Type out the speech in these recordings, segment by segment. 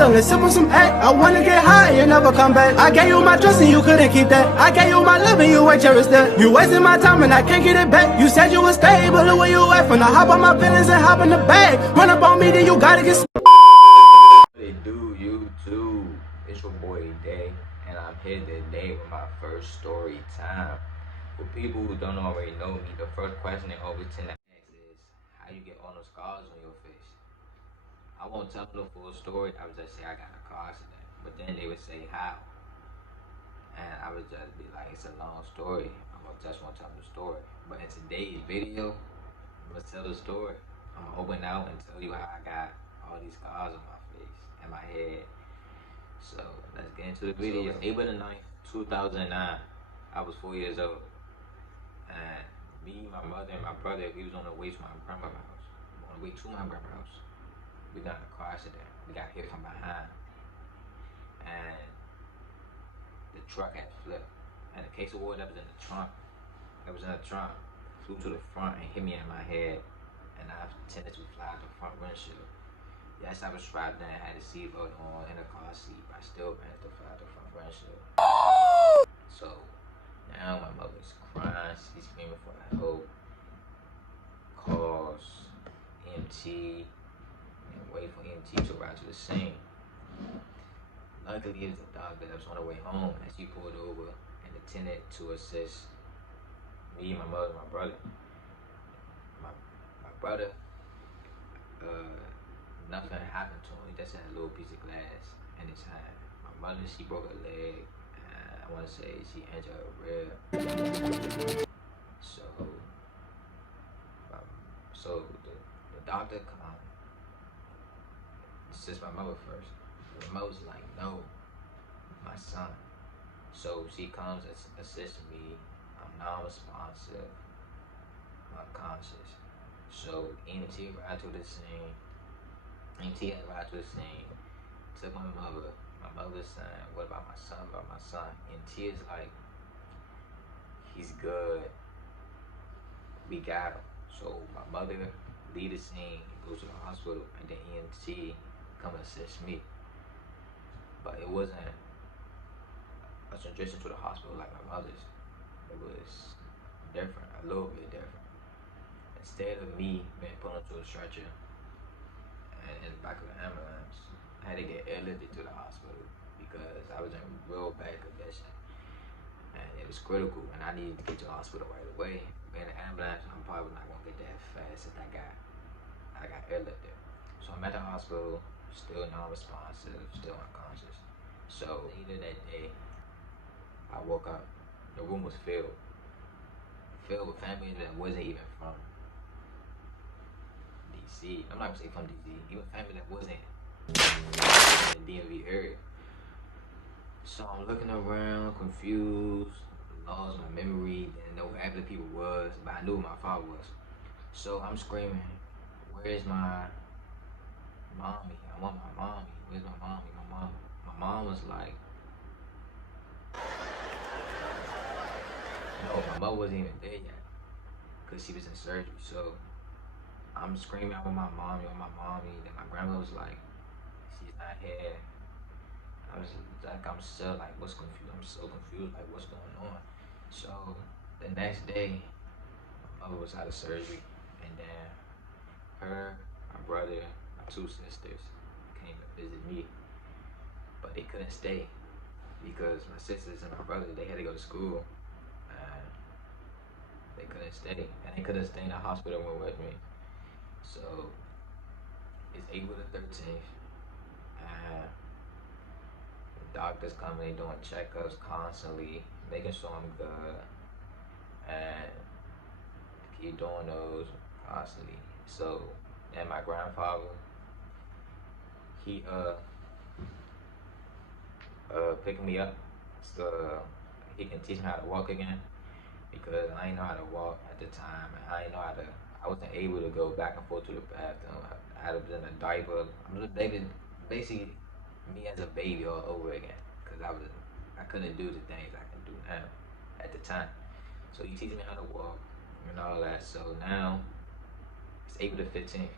chill and sip on some A. I wanna get high and never come back. I gave you my trust and you couldn't keep that. I gave you my love and you ain't cherish that. You wasted my time and I can't get it back. You said you would stay, but look where you at. Finna hop on my feelings and hop in the bag. Run up on me, then you gotta get. They do YouTube. It's your boy Day, and I'm here today with my first story time. For people who don't already know me, the first question they always tend to ask is how you get all those scars on your face. I won't tell them the full story. I would just say I got in a car accident, but then they would say how, and I would just be like, it's a long story. Just want to tell them the story. But in today's video, I'm gonna tell the story. I'm gonna open out and tell you how I got all these scars on my face and my head. So let's get into the video. So, April the 9th, 2009. I was 4 years old, and me, my mother, and my brother, we was on the way to my grandma's house. On the way to my grandma's house, we got in a car accident. We got hit from behind, and the truck had flipped, and the case of water that was in the trunk, flew to the front and hit me in my head, and I tended to fly out the front windshield. Yes, I was strapped in, had a seatbelt on in a car seat, but I still managed to fly out the front windshield. So now my mother's crying, she's screaming for help, calls EMT, and wait for EMT to arrive to the scene. Luckily, it was a doctor that was on the way home as he pulled over and attended to assist me, my mother, my brother. My brother, nothing happened to him. He just had a little piece of glass in his hand. My mother, she broke her leg, and I want to say she injured her rib. So the doctor come, assist my mother first. My mother's like, no, my son. So she comes and assists me. I'm non-responsive, unconscious. So EMT arrived to the scene. Took my mother. My mother's saying, what about my son? EMT is like, he's good. We got him. So my mother leave the scene, goes to the hospital, and then EMT come assist me. But it wasn't a transition to the hospital like my mother's. It was different, a little bit different. Instead of me being put onto a stretcher and in the back of the ambulance, I had to get airlifted to the hospital because I was in real bad condition and it was critical, and I needed to get to the hospital right away. In the ambulance, I'm probably not gonna get that fast since I got airlifted. So I'm at the hospital, still non-responsive, still unconscious. So later that day, I woke up. The room was filled with families that wasn't even from DC. I'm not gonna say from DC, even family that wasn't in the DMV area. So I'm looking around, confused, lost my memory, didn't know who half the people was, but I knew who my father was. So I'm screaming, where's my mommy? I want my mommy. Where's my mommy? My mom was like, no, my mother wasn't even there yet because she was in surgery. So I'm screaming, I want my mommy. Then my grandma was like, she's not here. I was like, I'm still like, what's confused? I'm so confused, like, what's going on? So the next day, my mother was out of surgery, and then her, my brother, my two sisters came to visit me, but they couldn't stay because my sisters and my brother, they had to go to school, and they couldn't stay, and they couldn't stay in the hospital room with me. So it's April the 13th, and the doctors coming, they doing checkups constantly, making sure I'm good, and keep doing those constantly. So, and my grandfather, he picked me up so he can teach me how to walk again, because I didn't know how to walk at the time, and I wasn't able to go back and forth to the bathroom. I had been in a diaper. I'm just basically me as a baby all over again, because I couldn't do the things I can do now at the time. So he teaches me how to walk and all that. So now it's April the 15th.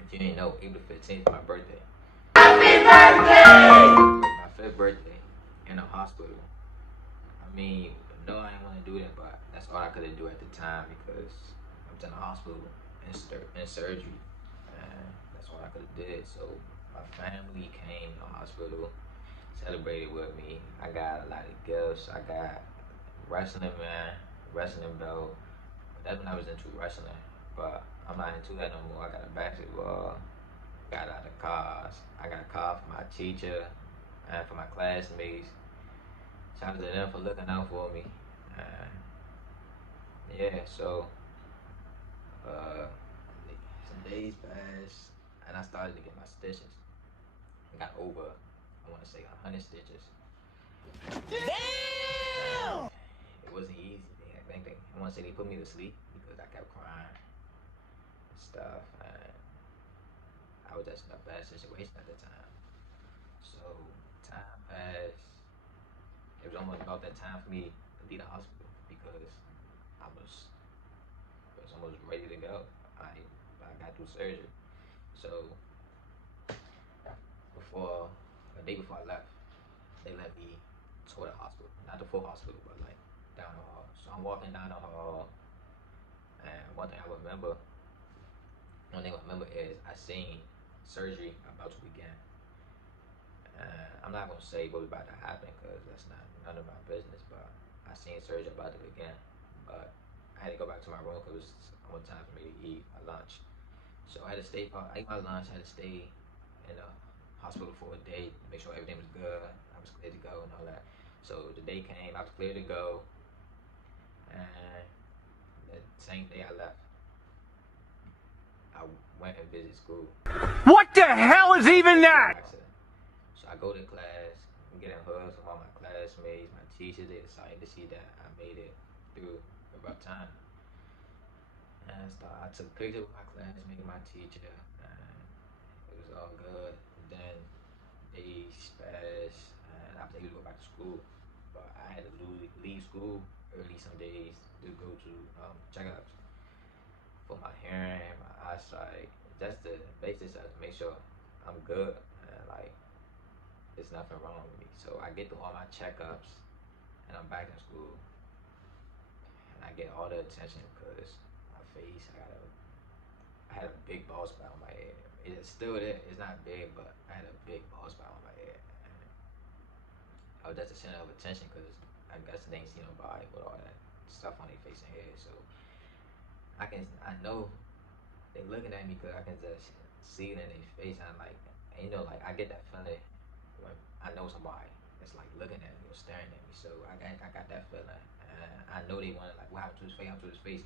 If you didn't know, April the 15th is my birthday. Happy birthday! hospital. I mean, no, I didn't want to do that, but that's all I could do at the time because I was in the hospital in surgery, and that's all I could have did. So my family came to the hospital, celebrated with me. I got a lot of gifts. I got wrestling, man, wrestling belt. That's when I was into wrestling, but I'm not into that no more. I got a basketball. Got out of cars. I got a car for my teacher and for my classmates. Shout out to them for looking out for me. Uh, yeah, so some days passed and I started to get my stitches. I got over, I want to say 100 stitches. Damn! It wasn't easy. I want to say they put me to sleep because I kept crying and stuff. And I was just in a bad situation at the time. So time passed. It was almost about that time for me to leave the hospital because I was almost ready to go. I got through surgery. So before a day before I left, they let me tour the hospital. Not the full hospital, but like down the hall. So I'm walking down the hall and one thing I remember is I seen surgery about to begin. I'm not gonna say what was about to happen because that's not none of my business. But I seen surgery about to begin. But I had to go back to my room because it was almost time for me to eat my lunch. So I had to stay. I ate my lunch. I had to stay in the hospital for a day to make sure everything was good. I was clear to go and all that. So the day came. I was clear to go, and the same day I left, I went and visited school. What the hell is even that? So I go to class, I'm getting hugs from all my classmates, my teachers. They decided to see that I made it through a rough time. And I took pictures with my classmates, my teacher, and it was all good. Then days passed, and I was able to go back to school. But I had to leave school early some days to go to checkups for my hearing, my eyesight. That's the basis of to make sure I'm good and like there's nothing wrong with me. So I get through all my checkups and I'm back in school and I get all the attention because my face, I had a big bald spot on my head. It's still there. It's not big, but I had a big bald spot on my head. And I was just the center of attention because I guess they ain't seen nobody with all that stuff on their face and head. So I know they looking at me because I can just see it in their face. And I'm like, and you know, like I get that feeling when I know somebody that's like looking at me or staring at me. So I got that feeling, and I know they wanted like, what happened to his face? What happened to his face?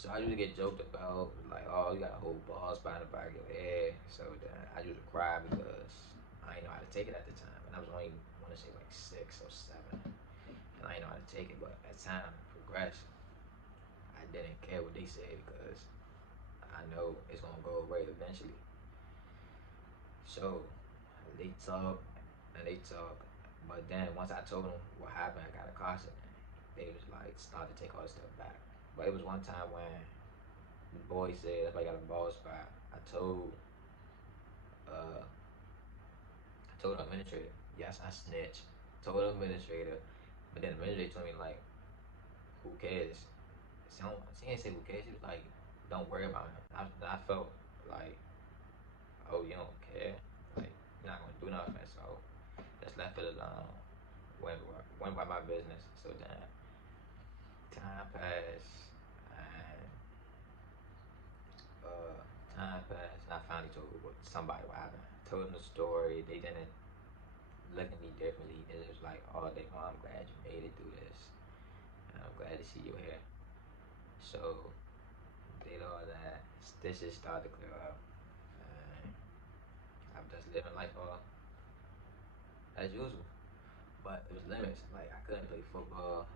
So I usually get joked about like, oh, you got a whole bald spot in the back of your head. So then I usually cry because I didn't know how to take it at the time, and I was only want to say like 6 or 7, and I didn't know how to take it. But as time progressed, I didn't care what they said because I know it's gonna go away eventually. So they talk and they talk, but then once I told them what happened, I got a car accident. They was like started to take all this stuff back. But it was one time when the boy said if I got a bald spot, uh, I told the administrator, yes, I snitched. Told the administrator, but then the administrator told me like, who cares? She didn't say who cares. She was like, don't worry about him. I felt like, oh, you don't care? Like, you're not gonna do nothing. So just left it alone. Went by my business. So then time passed, and I finally told somebody what happened. Told them the story. They didn't look at me differently. It was like, oh, I'm glad you made it through this. And I'm glad to see you here. So did all that. Stitches started to clear up. And I'm just living life all as usual. But it was limits. Like I couldn't play football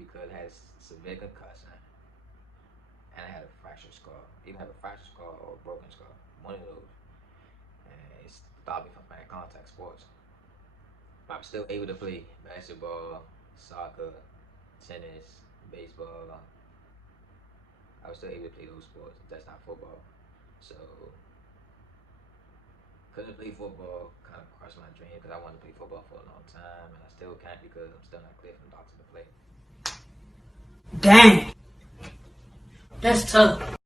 because I had severe concussion and I had a fractured skull. Either have a fractured skull or a broken skull. One of those. And it stopped me from playing contact sports. But I'm still able to play basketball, soccer, tennis, baseball. I was still able to play those sports. That's not football. So couldn't play football, kind of crush my dream because I wanted to play football for a long time, and I still can't because I'm still not clear from doctor to play. Dang. That's tough. And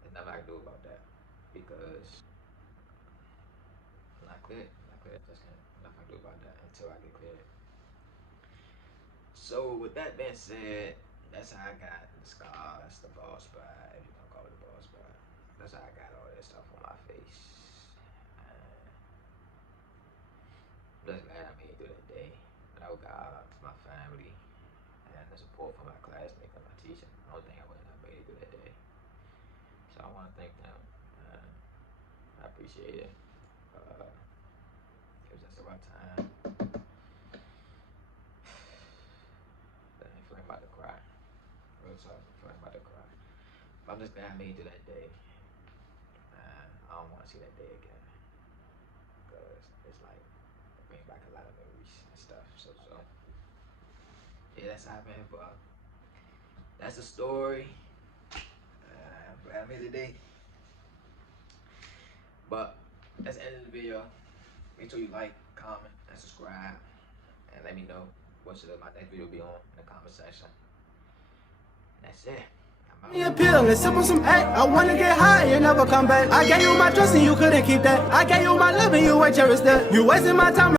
there's nothing I can do about that because I'm not clear. There's nothing I can do about that until I get cleared. So with that being said, that's how I got the scars, the bald spot, if you want to call it the bald spot. That's how I got all that stuff on my face. I'm just glad I made it through that day. Without God, my family, and the support from my classmates and my teacher, I don't think I would have made it through that day. So I want to thank them. I appreciate it. It was just a rough time. I ain't feeling about to cry. Real talk, I'm feeling about to cry. But I'm just glad I made it through that day. I don't want to see that day again. Because it's like, it brings back a lot of memories and stuff. So yeah, that's how I made it. But that's the story. I'm glad I made it today. But that's the end of the video. Make sure you like, comment, and subscribe. And let me know what should my next video be on in the comment section. And that's it. Me a pill and sip on some A. I wanna get high and never come back. I gave you my trust and you couldn't keep that. I gave you my love and you ain't cherished that. You wasting my time.